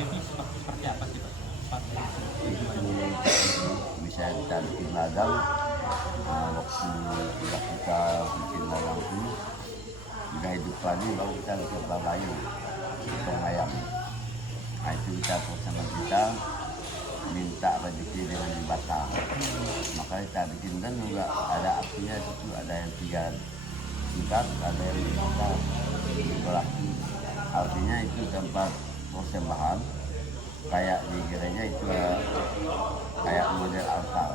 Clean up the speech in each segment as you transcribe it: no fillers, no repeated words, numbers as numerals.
Pabayu ini seperti apa sih Pak? Itu bisa kita bikin ladang. Waktu kita bikin ladang itu udah hidup lagi baru kita bikin pabayu potong ayam. Nah itu kita bersama kita minta rezeki dengan dibakar. Maka kita bikin kan juga ada apinya situ, ada yang 3 tingkat, ada yang 2 tingkat dibelah. Artinya itu tempat persembahan kayak di gereja itu kayak model altar.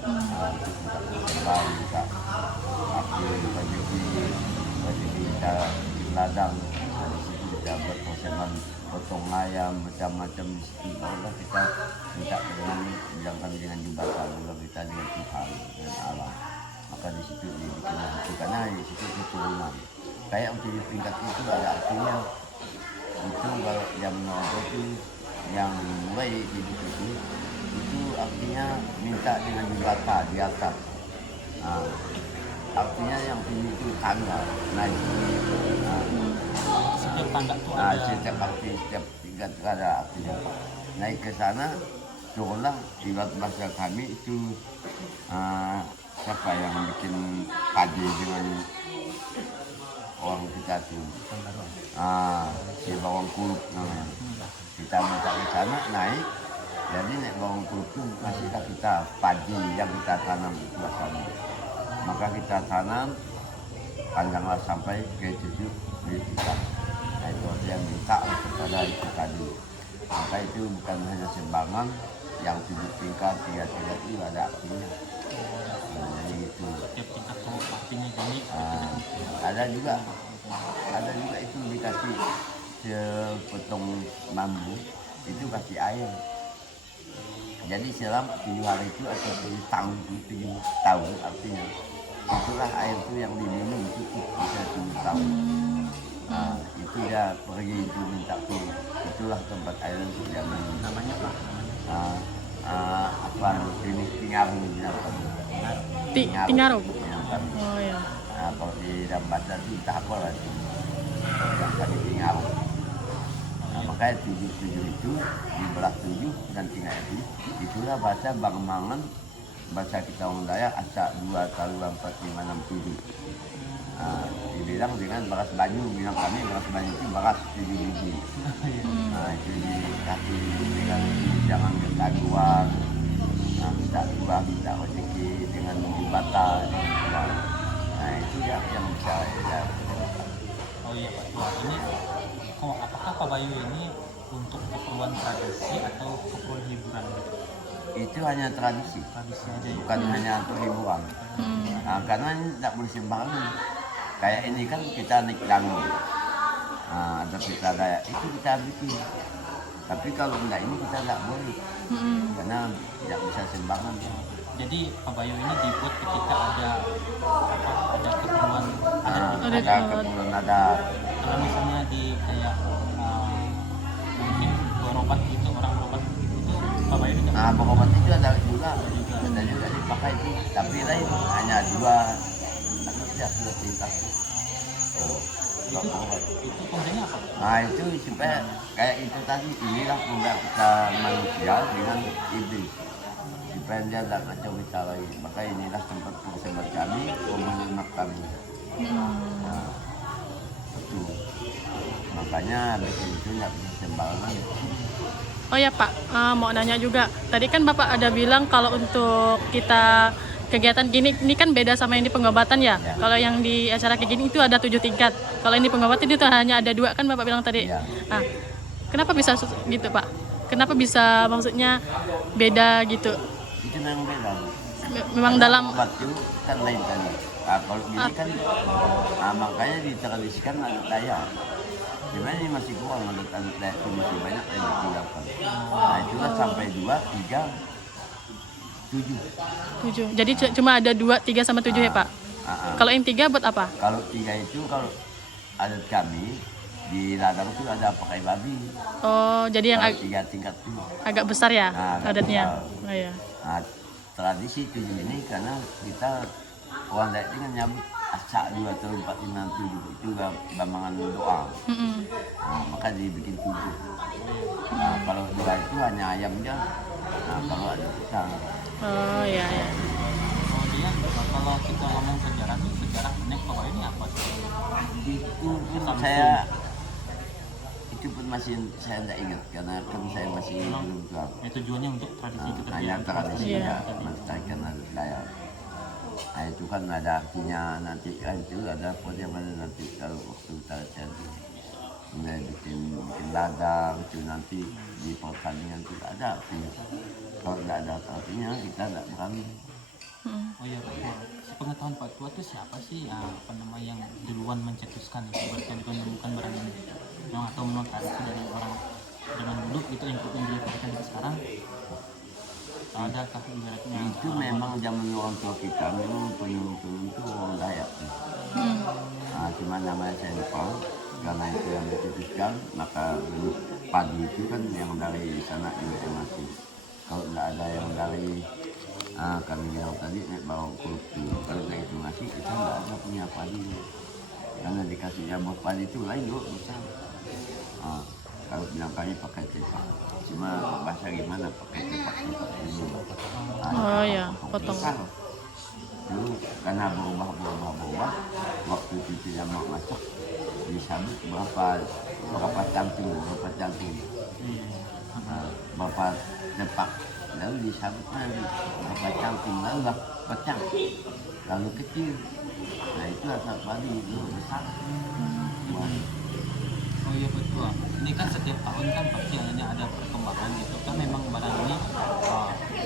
Untuk kita persembahan, kita api rezeki kita bikin ladang. Nah, di situ kita buat persembahan potong ayam macam-macam di situ. Barulah kita minta dengan jembatan Allah kita dengan Tuhan dengan Allah. Maka di situ dibikin itu karena di situ keturunan. Kayak untuk di tingkat itu ada artinya. Itu kalau jam 0 itu yang mulai hidup itu artinya minta dengan jembatan di atas. Nah, artinya yang ini itu tangga naik. Setiap tangga tuh ada. Setiap tingkat ada artinya. Naik ke sana, turunlah di bahasa kami itu siapa yang bikin padi dengan orang kita tuh. Si bawang kuluk namanya. Kita minta ke sana naik. Jadi naik bawang kuluk itu masihlah kita padi yang kita tanam di sana. Maka kita tanam panjanglah sampai ke 7 tingkat. Nah itu yang minta kepada itu tadi. Maka itu bukan hanya sembangan yang 7 tingkat, 3 tingkat itu ada artinya. Jadi itu. Setiap tingkat tuh artinya gini. Ada juga itu dikasih sepotong bambu itu kasih air. Jadi selama 7 hari itu atau 7 tahun itu 7 tahun artinya itulah air itu yang diminum cukup bisa 7 tahun. Itu dia pergi itu minta tuh, itulah tempat air itu dia minum. Namanya apa? Apa ini Tingaru binatang. Tingaru. Binatang. Oh ya. Kalau di dalam bahasa itu entah apa lah itu. Yang tadi Tingaru. Makanya 7 itu dibelah 7 dan tinggal itu. Itulah bahasa Bangmangan. Bahasa kita orang Dayak acak 2 kali 4 5 6 7. Dibilang dengan beras banyu, bilang kami beras banyu itu beras 7 biji. Itu dikasih dengan jangan ketaguan, minta Tuhan, minta rezeki dengan jembatan. Nah itu yang bisa ya. Oh iya Pak, ini apakah Pabayu ini untuk keperluan tradisi atau keperluan hiburan gitu? Itu hanya tradisi Aja ya. bukan hanya untuk hiburan. Karena ini tidak boleh sembarangan. Kayak ini kan kita naik dangu, ada kita Dayak itu kita bikin. Tapi kalau enggak ini kita tidak boleh, karena tidak bisa sembarangan. Jadi Pabayu ini dibuat ketika ada keperluan Ada keperluan adat. kalau misalnya di kayak mungkin berobat gitu, orang berobat gitu itu Pabayu ini Berobat itu ada juga dipakai itu, tapi lain hanya 2 tingkat. itu fungsinya apa? Itu supaya kayak itu tadi, inilah pundak kita manusia dengan iblis supaya dia tidak kacau kita lagi. Maka inilah tempat persembahan kami, pemenang kami. Itu makanya bikin itu tidak bisa sembarangan. Oh ya Pak, mau nanya juga. Tadi kan Bapak ada bilang kalau untuk kita kegiatan gini, ini kan beda sama yang di pengobatan ya. Kalau yang di acara kayak gini itu ada 7 tingkat. Kalau yang di pengobatan itu hanya ada 2 kan Bapak bilang tadi. Ya. Nah, kenapa bisa gitu Pak? Kenapa bisa maksudnya beda gitu? Itu memang beda. Memang dalam obat itu kan lain tadi. Kalau gini kan makanya ditradisikan adat Dayak. Sebenarnya ini masih kurang, adat Dayak itu masih banyak yang ditinggalkan. Nah itulah sampai 2, 3, 7. 7. Jadi cuma ada 2, 3 sama 7 ya Pak? Kalau yang 3 buat apa? Kalau 3 itu kalau adat kami di ladang itu ada pakai babi. Oh, jadi yang 3 tingkat itu agak besar ya adatnya. besar. Oh ya. Tradisi 7 ini karena kita orang Dayak ini kan nyambut asak 2 atau 4, 5, 7 itu gambangan doa. Nah, maka dibikin 7. Nah, kalau 2 itu hanya ayam aja. Nah, kalau ada pisang. Oh ya ya. Kemudian kalau kita ngomong sejarah nih, sejarah nek Pabayo ini apa sih? Itu pun Samsul. saya itu pun masih saya tidak ingat karena kan saya masih belum tua. Tujuannya untuk tradisi Nah, kita hanya tradisi Iya. ya, melestarikan adat Dayak. Nah, itu kan ada artinya nanti kan itu ada bagaimana nanti kalau waktu kita jadi mulai bikin ladang itu nanti di pertandingan itu ada artinya. Kalau tidak ada artinya kita tidak berani. Oh iya Pak Tua, sepengetahuan Pak Tua itu siapa sih apa nama yang duluan mencetuskan itu berarti yang menemukan barang ini? Memang atau memang tradisi dari orang zaman dulu itu yang dilestarikan sampai sekarang? Adakah ibaratnya? Itu memang zaman orang tua kita memang penyu itu orang Dayak. Nah, cuma namanya saya lupa karena itu yang dicetuskan maka dulu padi itu kan yang dari sana juga masih. Kalau tidak ada yang dari kami yang tadi naik bawa kulti, kalau nggak itu masih kita nggak ada punya padi karena dikasihnya buat padi itu lain juga bisa. Kalau bilang kami pakai cepak, cuma bahasa gimana pakai cepak ini. Oh ya, potong. Dulu karena berubah waktu itu tidak mau masak disabut berapa cangkir berapa cepak lalu disabut lagi berapa cangkir lalu pecah lalu kecil. Nah itu asal padi itu besar. Oh iya betul. Ini kan setiap tahun kan pasti ada perkembangan gitu. Kan memang barang ini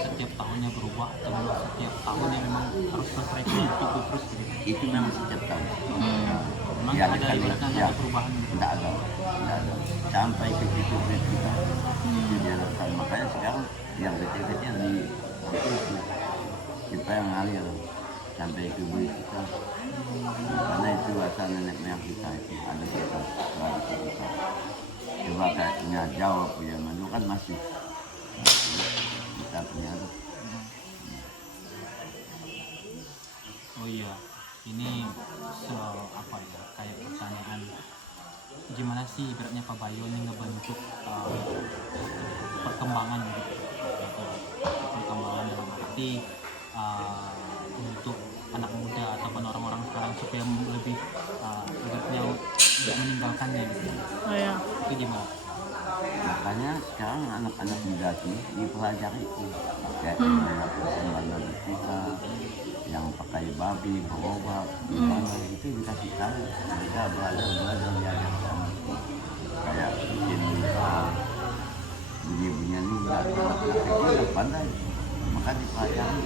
setiap tahunnya berubah atau memang setiap tahunnya memang harus melestarikan itu terus gitu. Itu memang setiap tahun. Memang Ya, ada ibaratnya ya, ada perubahan gitu. tidak ada sampai ke situ kita itu dia lakukan. Makanya sekarang yang kecil-kecil di itu kita yang ngalir sampai ke bui kita karena itu asal nenek moyang kita itu ada kita tradisi kita. Coba kayaknya Jawa punya Madu kan masih kita punya. Oh iya, ini apa ya kayak pertanyaan gimana sih ibaratnya Pabayo ini ngebentuk perkembangan gitu, perkembangan dalam arti untuk anak muda ataupun orang-orang sekarang supaya lebih ibaratnya tidak meninggalkannya gitu. Oh ya. Itu gimana? Makanya sekarang anak-anak muda sih dipelajari itu kayak gimana perkembangan kita yang pakai babi, berobak, gimana itu dikasih tahu mereka belajar diajarkan kayak bikin bunyi-bunyian ini anak-anak kecil yang pandai maka dipelajari.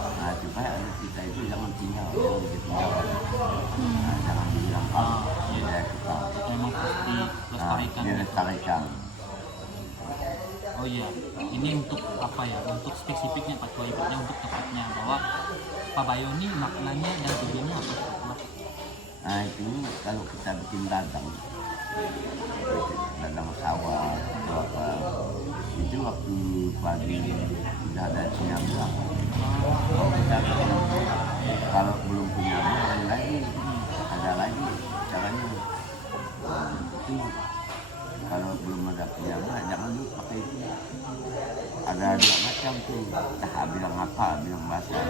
Nah supaya anak kita itu jangan tinggal, jangan ditinggal, jangan dibilang budaya kita. Memang harus dilestarikan. Dilestarikan. Oh iya, ini untuk apa ya? Untuk spesifiknya Pak Tua, ibaratnya untuk tepatnya bahwa Pabayo ini maknanya dan tujuannya apa Pak Tua? Nah itu kalau kita bikin ladang sawah atau apa itu waktu pagi sudah ada sinyalnya. Kalau kita kalau belum punya lain lagi ada lagi caranya itu kalau belum ada penyama jangan lupa pakai itu ada 2 macam tuh bilang apa bilang bahasa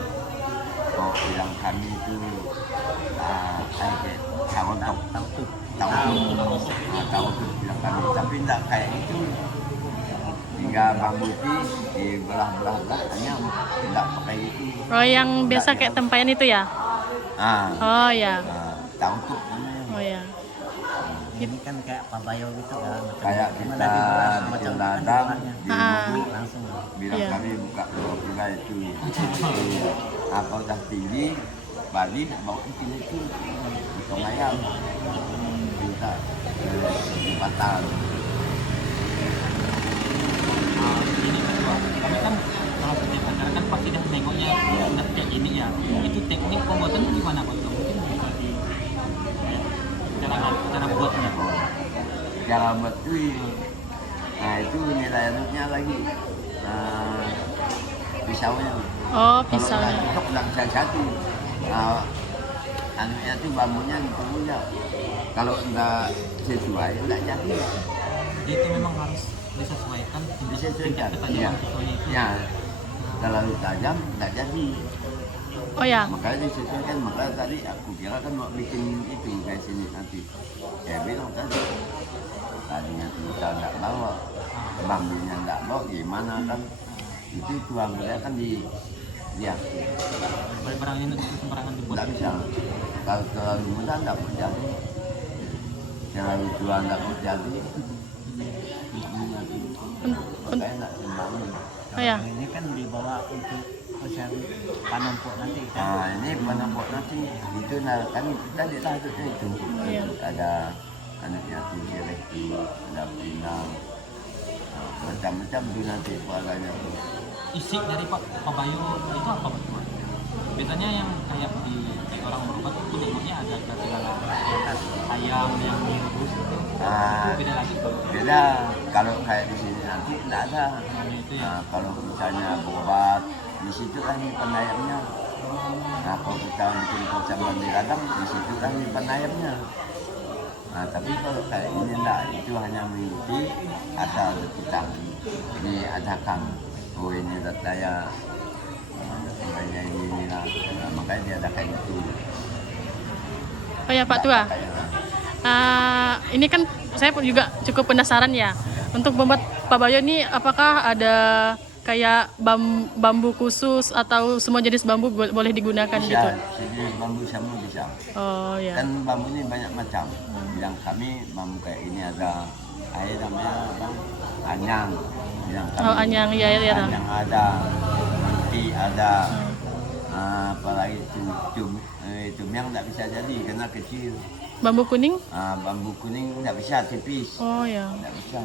kalau bilang kami itu tahu tuh bilang kami tapi tidak kayak itu hingga bambu dibelah-belah hanya tidak pakai itu. Oh yang biasa kayak tempayan itu ya? Oh ya. Tahu tuh namanya. Oh ya. Ini kan kayak Pabayo gitu kan, Kayak kita bikin ladang di bumbu langsung. bilang Iya. kami buka dua itu apa udah tinggi padi bawa itu potong ayam kita tempatan. Ini Pak Tua, kami kan kalau setiap acara kan pasti dah nengoknya udah kayak gini ya. Itu teknik pembuatannya gimana Pak Tua? Mungkin bisa di cara buatnya. Cara buat itu, nah itu nilai anutnya lagi pisaunya. Oh Kalau pisaunya. nggak cocok nggak bisa jadi. anunya tuh bambunya ditunggu ya. Kalau enggak sesuai enggak jadi. Jadi itu memang harus disesuaikan tingkat Disesuaikan. Iya. ketajaman pisaunya itu. Ya. Terlalu tajam enggak jadi. Oh ya. Makanya disesuaikan. Makanya tadi aku kira kan mau bikin itu kayak sini nanti. Saya bilang tadinya kita enggak bawa, bambunya enggak bawa, gimana kan? Itu tuang dia kan di dia Barang ini itu sembarangan dibuat. enggak bisa. Kalau terlalu mudah enggak mau jadi. Terlalu tua enggak mau jadi. Makanya enggak sembarangan. Oh ya. Ini kan dibawa untuk usaha panompok nanti kan. Nah ini penampok nanti itu kan kita lihat itu Iya. ada anaknya tuh Reki, ada Pinang, macam-macam tuh nanti warnanya tuh. Isi dari Pak Bayu itu apa Pak? Biasanya yang kayak kayak orang berobat itu nengoknya ada segala ayam yang direbus itu. Ah, Beda lagi Pak. beda kalau kayak di sini nanti tidak ada. Namanya itu ya. Nah, kalau misalnya berobat di situ kan nyimpan ayamnya. Nah kalau kita bikin kocambang di ladang di situ kan nyimpan ayamnya. Nah tapi kalau kayak ini enggak, itu hanya mengikuti asal kita diadakan. Oh ini udah saya sebenarnya ini lah. Nah, makanya diadakan itu. Oh ya Pak Tua. Ini kan saya juga cukup penasaran ya. Untuk membuat Pak Bayo ini apakah ada kayak bambu khusus atau semua jenis bambu boleh digunakan Bisa, gitu? jenis bambu semua bisa. Oh ya. Kan bambu ini banyak macam. Yang kami bambu kayak ini ada namanya apa? Anyang. Yang kami, Oh anyang ya ya. anyang ada, nanti ada apalagi itu yang tidak bisa jadi karena kecil. Bambu kuning? Bambu kuning tidak bisa, tipis. Oh ya. Tidak bisa.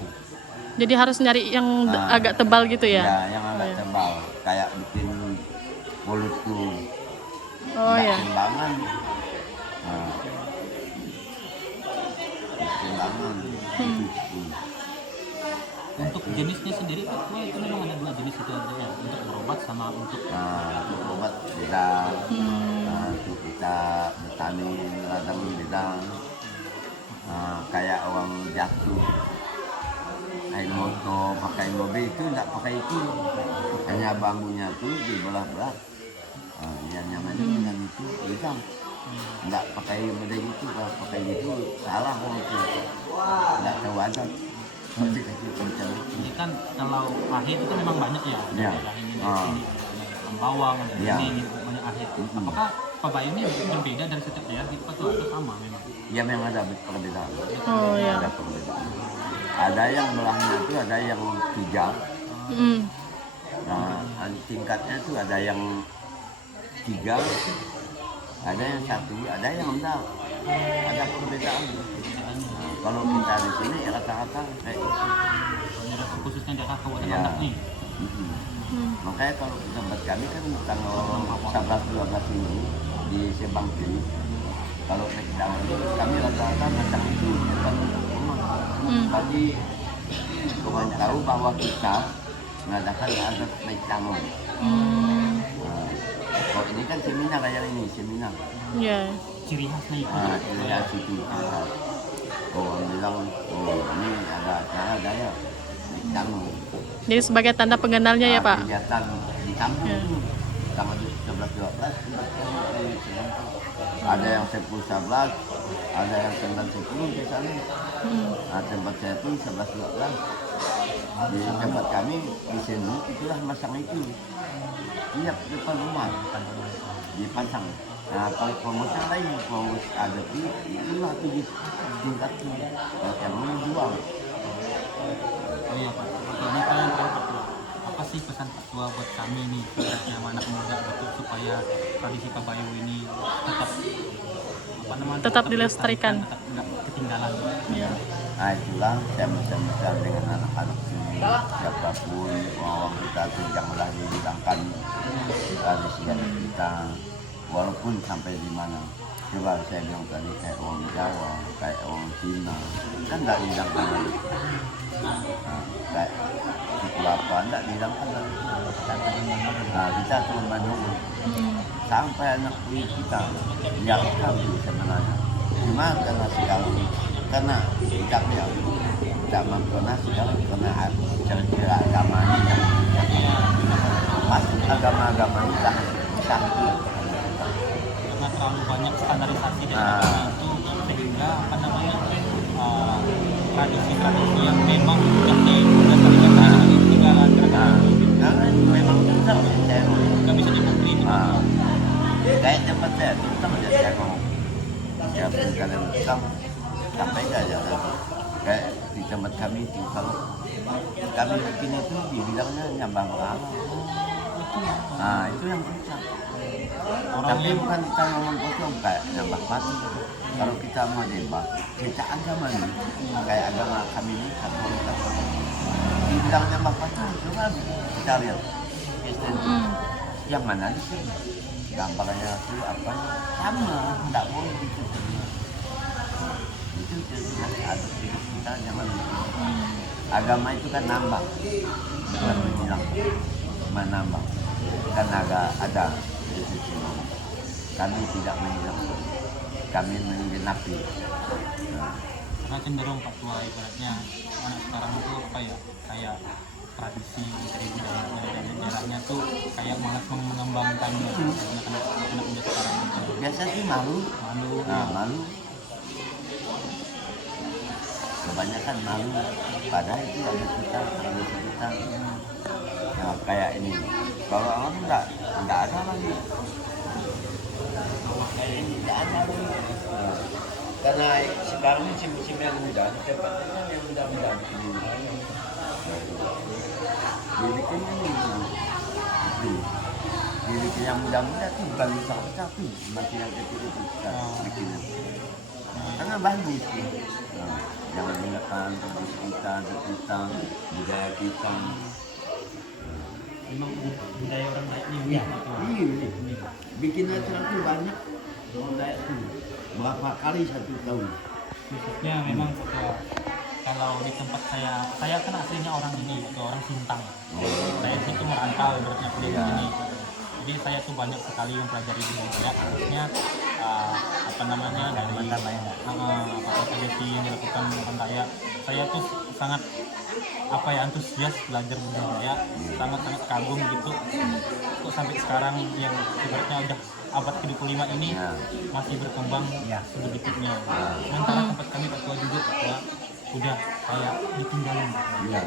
Jadi harus nyari yang agak tebal gitu ya? Ya, yang agak Oh, ya. tebal. Kayak bikin mulutku. Oh ya. Timbangan. Timbangan. Untuk jenisnya sendiri Pak Tua itu memang ada dua jenis itu aja ya, untuk berobat sama untuk Untuk obat beda. Untuk kita bertani ladang beda. Kayak orang jatuh air motor pakai mobil itu enggak pakai itu, hanya bambunya tuh dibelah-belah. Yang namanya dengan itu hitam, enggak pakai model itu. Kalau pakai itu salah orang itu, enggak tahu adat. ini kan kalau ahit itu memang banyak ya. Ya. Ada ini dari sini, bawang, dari Ya. ini banyak ahit. Apakah Pak Bayu ini berbeda dari setiap daerah gitu Pak Tua atau sama memang? Ya memang ada perbedaan. Oh ya. Ada perbedaan. Ada yang belahnya itu ada yang 3. Mm. Nah, tingkatnya itu ada yang 3, ada yang 1, ada yang enggak. Ada perbedaan. Kalau kita di sini rata-rata kayak itu. Khususnya daerah Kabupaten Ya. Landak nih. Makanya kalau kita buat kami kan tanggal 11-12 ini di Sebang ini, kalau naik daun kami rata-rata macam itu bukan rumah. Tadi orang tahu bahwa kita mengadakan adat naik daun. Kalau ini kan seminar kayak ini, seminar. Ya. Ciri khasnya itu. Dari situ. Orang bilang, oh ini ada acara daya naik daun. Jadi sebagai tanda pengenalnya ya Pak? Kegiatan di kampung Ya. itu tanggal 11-12 ada yang 10-11, ada yang 9-10 biasanya. Tempat saya itu 11-12. Di tempat kami di sini itulah masang itu. Tiap depan rumah dipasang. Nah kalau promosi lain, promosi ada itulah tuh di tingkat itu. Yang ini jual. Oh iya Pak. Ini kalian tahu Pak Tua. Apa sih pesan Pak Tua buat kami nih, khususnya anak muda gitu, supaya tradisi Pak Bayu ini tetap Tetap dilestarikan. tetap nggak ketinggalan. Ya. Nah itulah saya pesan-pesan dengan anak-anak sini, siapapun orang kita itu janganlah dihilangkan tradisi adat kita, walaupun sampai di mana. Coba saya bilang tadi kayak orang Jawa, kayak orang Cina, kan nggak dihilangkan. Kayak suku apa nggak dihilangkan. Nah kita cuma Bandung. sampai anak cucu kita yang kami sebenarnya. Cuma karena sekarang karena kita bilang tidak mempernah sekarang karena cara agama ini masuk agama ini dah satu. Karena terlalu banyak standarisasi dari agama itu sehingga apa namanya tradisi-tradisi yang memang sudah didasarkan dari tinggal gerakan Karena memang susah saya nggak bisa dipungkiri. kayak tempat saya kita aja saya ngomong ya kalian hitam sampai aja kayak di tempat kami itu kalau kami bikin itu dibilangnya nyambang Allah. Nah itu yang susah. Tapi bukan kita ngomong kosong kayak nyambang mati. Kalau kita mau debat, kita agama nih kayak agama kami ini Katolik. Dibilang nyambang mati, coba kita lihat Kristen yang mana sih? Gampangnya itu apa? Sama, tidak boleh gitu. Itu jelas ada kita jangan agama itu kan nambah, bukan menghilang, menambah. Kan ada kami tidak menhilang, kami menggenapi. Karena cenderung Pak Tua ibaratnya anak sekarang itu apa ya kayak tradisi dari budaya dan sejarahnya tuh kayak malas mengembangkannya anak muda sekarang itu. Biasa sih malu, malu. Kebanyakan malu, padahal itu ada kita, tradisi kita. Nah, kayak ini, kalau orang enggak ada lagi. Kayak ini enggak ada lagi. Karena sekarang ini musim yang muda, cepatnya yang muda-muda ini. Dibikin ini, itu. Dibikin yang muda-muda tuh bukan bisa tapi masih yang kecil itu kita bikinnya. Karena bagus sih. Jangan lupakan tradisi kita, budaya kita. Memang budaya orang baik ini Iya, bikin acara tuh banyak. Budaya tuh berapa kali satu tahun. khususnya memang kalau di tempat saya kan aslinya orang ini atau orang Sintang. Saya situ merantau ibaratnya kuliah di sini. Jadi saya tuh banyak sekali mempelajari budaya khususnya apa namanya dari apa tradisi yang dilakukan Bantaya. Saya tuh sangat apa ya antusias belajar budaya, sangat kagum gitu. Kok sampai sekarang yang ibaratnya udah abad ke-25 ini masih berkembang sedikitnya. Sementara tempat kami Pak Tua juga udah kayak ditinggalin. Udah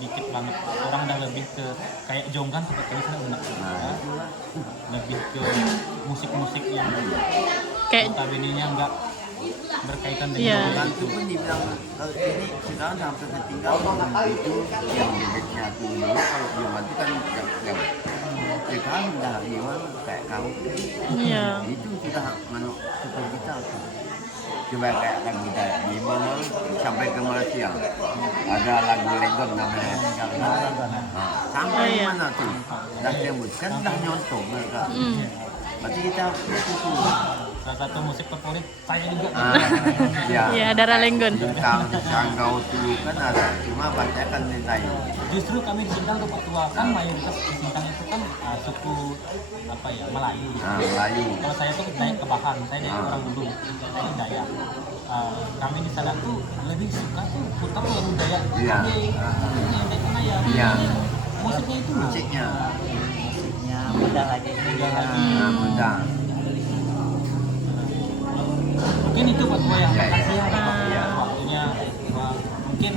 dikit banget. Orang udah lebih ke kayak jonggan tempat kami sana udah lebih ke musik-musik yang Kayak notabene-nya enggak berkaitan dengan budaya Itu pun dibilang kalau ini sekarang sampai ketinggalan itu yang bebeknya tuh dulu kalau dia mati kan yang sekarang udah hewan kayak kamu iya. itu sudah manuk suku kita tuh. Coba kayak lagu budaya di mana sampai ke Malaysia ada lagu Legon namanya sampai di mana tuh dah nyebut kan dah nyontong mereka. Berarti kita itu salah satu musik favorit saya juga. Iya, Dara Lenggon. Sanggau dulu kan ada, cuma banyak kan lain. Justru kami di Sintang tuh Pak Tua kan mayoritas di Sintang itu kan suku apa ya Melayu. Melayu. Kalau saya tuh Dayak Kebahan, saya dari orang dulu, saya di Dayak. Kami di sana tuh lebih suka tuh putar lagu Dayak. Iya. Iya. Musiknya itu loh. Musiknya. Mudah lagi. Mudah. Mungkin itu Pak Tua ya. Iya, Makasih ya iya. waktunya. Mungkin